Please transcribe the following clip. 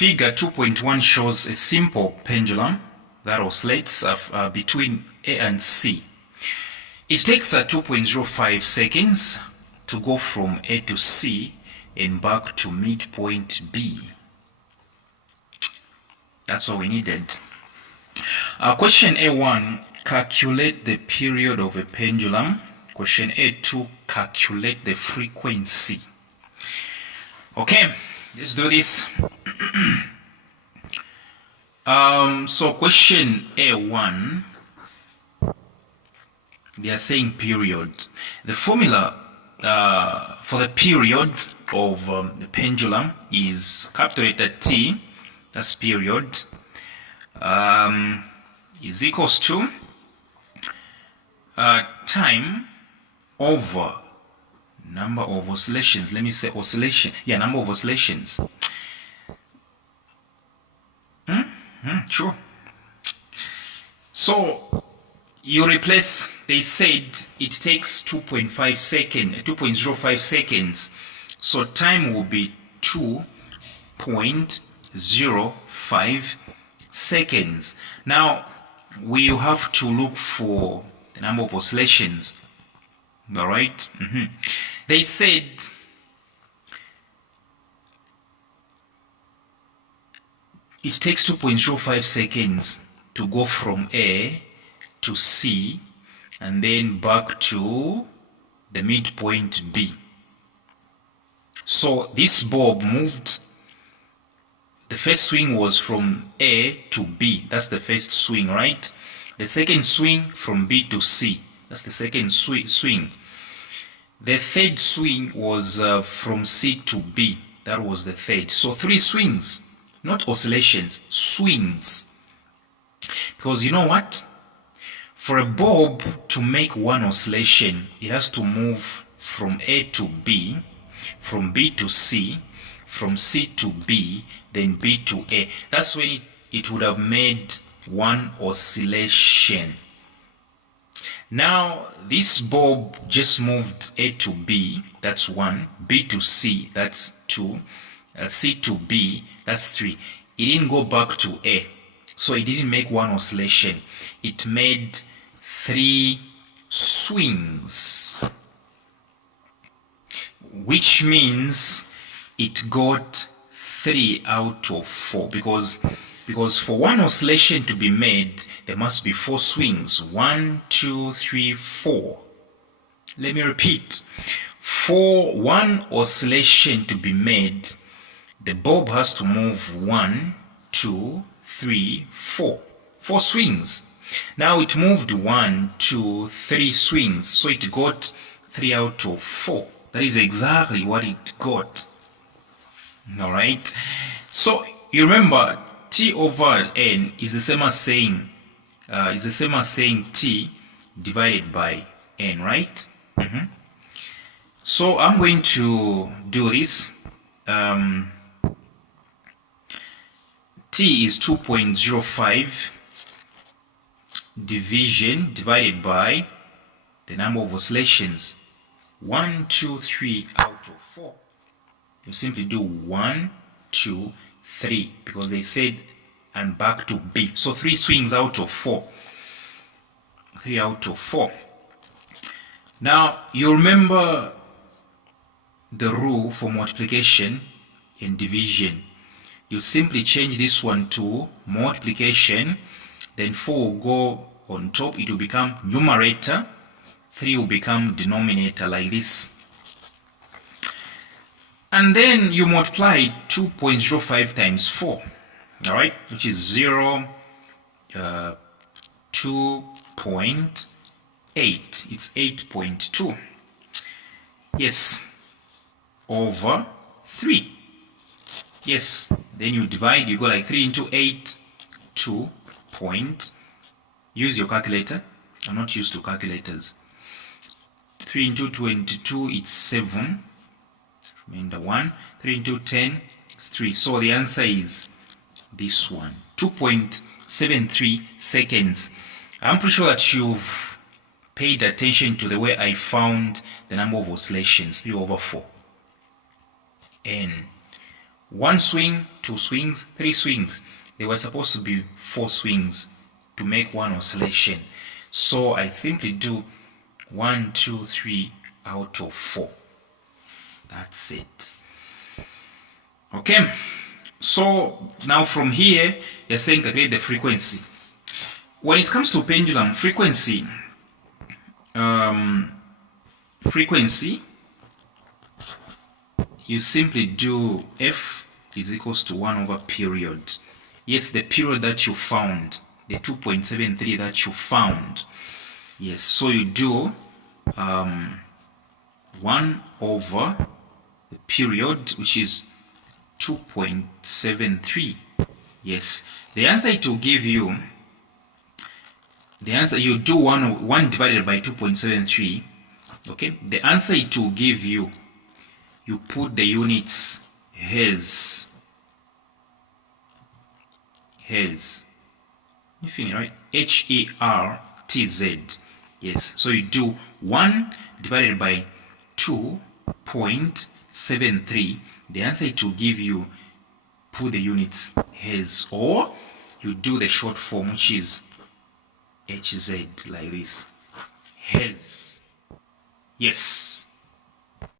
Figure 2.1 shows a simple pendulum that oscillates between A and C. It takes 2.05 seconds to go from A to C and back to midpoint B. That's all we needed. Question A1, calculate the period of a pendulum. Question A2, calculate the frequency. Okay, let's do this. So question A1, they are saying period. The formula for the period of the pendulum is capital letter T, that's period, is equals to time over number of oscillations. Let me say oscillation. Yeah, number of oscillations. Sure. So you replace, they said it takes 2.05 seconds. So time will be 2.05 seconds. Now we have to look for the number of oscillations. All right. They said it takes 2.05 seconds to go from A to C and then back to the midpoint B. So this bulb moved, the first swing was from A to B, that's the first swing, right? The second swing from B to C, that's the second swing. The third swing was from C to B, that was the third. So 3 swings, not oscillations, swings. Because you know what? For a bulb to make one oscillation, it has to move from A to B, from B to C, from C to B, then B to A. That's when it would have made one oscillation. Now, this bulb just moved A to B, that's 1, B to C, that's 2, C to B, that's 3. It didn't go back to A, so it didn't make one oscillation. It made 3 swings, which means it got 3 out of 4, because for one oscillation to be made, there must be 4 swings. 1, 2, 3, 4. Let me repeat. For one oscillation to be made, the bulb has to move 1, 2, 3, 4. 4 swings. Now it moved 1, 2, 3 swings, so it got 3 out of 4. That is exactly what it got. Alright? So you remember, T over N is the same as saying T divided by N, right? So I'm going to do this. T is 2.05 divided by the number of oscillations. 1, 2, 3 out of 4. You simply do 1, 2, 3 because they said and back to B. So 3 swings out of 4. 3 out of 4. Now you remember the rule for multiplication and division. You simply change this one to multiplication, then 4 will go on top, it will become numerator, 3 will become denominator, like this. And then you multiply 2.05 times 4, alright, which is 2.8, it's 8.2, yes, over 3, yes, then you divide, you go like 3 into 8, 2 point, use your calculator, I'm not used to calculators, 3 into 22, it's 7, remainder 1, 3 into 10, it's 3, so the answer is this one, 2.73 seconds. I'm pretty sure that you've paid attention to the way I found the number of oscillations, 3 over 4, N 1 swing, 2 swings, 3 swings. There were supposed to be 4 swings to make one oscillation. So I simply do 1, 2, 3 out of 4. That's it. Okay. So now from here, you're saying calculate the frequency. When it comes to pendulum frequency, you simply do F is equals to 1 over period. Yes, the period that you found, the 2.73 that you found. Yes, so you do 1 over the period, which is 2.73. Yes, the answer it will give you, the answer you do 1 divided by 2.73. Okay, the answer it will give you, you put the units Hertz, right? Hertz. Yes, so you do 1 divided by 2.73. The answer it will give you, put the units Hertz, or you do the short form, which is HZ, like this. Hertz. Yes.